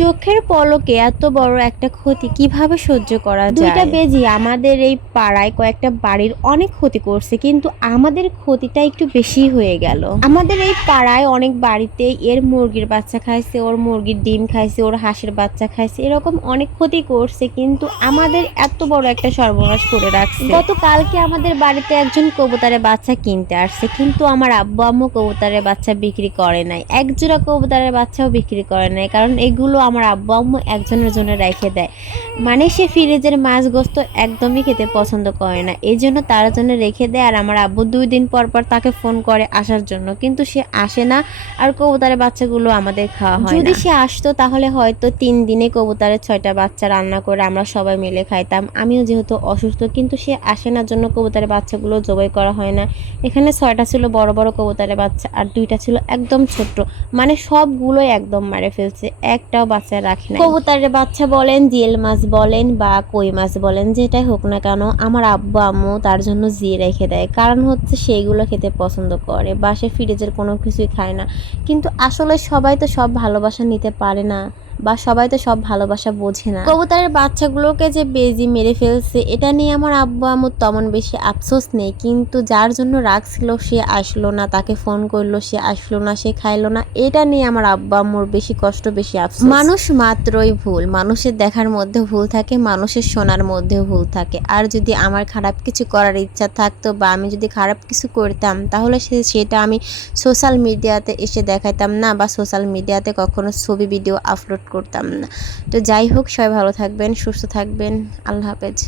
চোখের পলকে এত বড় একটা ক্ষতি কিভাবে সহ্য করা যায়? দুইটা বেজি আমাদের এই পাড়ায় কয়েকটা বাড়ির অনেক ক্ষতি করছে, কিন্তু আমাদের ক্ষতিটা একটু বেশি হয়ে গেল। আমাদের এই পাড়ায় অনেক বাড়িতে এর মুরগির বাচ্চা খাইছে, ওর মুরগির ডিম খাইছে, ওর হাঁসের বাচ্চা খাইছে, এরকম অনেক ক্ষতি করছে, কিন্তু আমাদের এত বড় একটা সর্বনাশ করে রাখছে। গতকালকে আমাদের বাড়িতে একজন কবুতরের বাচ্চা কিনতে আসছে, কিন্তু আমার আব্বু আম্মু কবুতরের বাচ্চা বিক্রি করে নাই, এক জোড়া কবুতরের বাচ্চাও বিক্রি করে নাই, কারণ এগুলো আমার আব্বু আম্মু একজনের জন্য রেখে দেয়। মানে সে ফ্রিজের মাছ গোস্ত একদমই খেতে পছন্দ করে না, এই জন্য তার জন্য রেখে দেয়। আর আমার আব্বু 2 দিন পর পর তাকে ফোন করে আসার জন্য, কিন্তু সে আসে না। আর কবুতরের বাচ্চাগুলো আমাদের খাওয়া হয় না। যদি সে আসতো তাহলে হয়তো 3 দিনে কবুতরের 6টা বাচ্চা রান্না করে আমরা সবাই মিলে খাইতাম। আমিও যেহেতু অসুস্থ, কিন্তু সে আসে না জন্য কবুতরের বাচ্চাগুলো জবাই করা হয় না। এখানে 6টা ছিল বড় বড় কবুতরের বাচ্চা, আর 2টা ছিল একদম ছোট্ট, মানে সবগুলোই একদম মারে ফেলছে, একটাও বাচ্চা রাখে না। কবুতরের বাচ্চা বলেন, জিয়েল মাছ বলেন বা কই মাছ বলেন, যেটাই হোক না কেন আমার আব্বু আম্মু তার জন্য জিয়ে রেখে দেয়। কারণ হচ্ছে সেইগুলো খেতে পছন্দ করে, বা সে ফ্রিজের কোনো কিছুই খায় না। কিন্তু আসলে সবাই তো সব ভালোবাসা নিতে পারে না, বা সবাই তো সব ভালোবাসা বোঝে না। কবুতরের বাচ্চাগুলোকে যে বেজি মেরে ফেলছে, এটা নিয়ে আমার আব্বু আম্মুর তেমন বেশি আফসোস নেই, কিন্তু যার জন্য রাখছিল সে আসলো না, তাকে ফোন করলো সে আসলো না, সে খাইলো না, এটা নিয়ে আমার আব্বু আম্মুর বেশি কষ্ট, বেশি আফসোস। মানুষ মাত্রই ভুল, মানুষের দেখার মধ্যে ভুল থাকে, মানুষের শোনার মধ্যেও ভুল থাকে। আর যদি আমার খারাপ কিছু করার ইচ্ছা থাকতো, বা আমি যদি খারাপ কিছু করতাম, তাহলে সেটা আমি সোশ্যাল মিডিয়াতে এসে দেখাইতাম না, বা সোশ্যাল মিডিয়াতে কখনো ছবি ভিডিও আপলোড করতাম না। তো যাই হোক, সবাই ভালো থাকবেন, সুস্থ থাকবেন, আল্লাহ হাফেজ।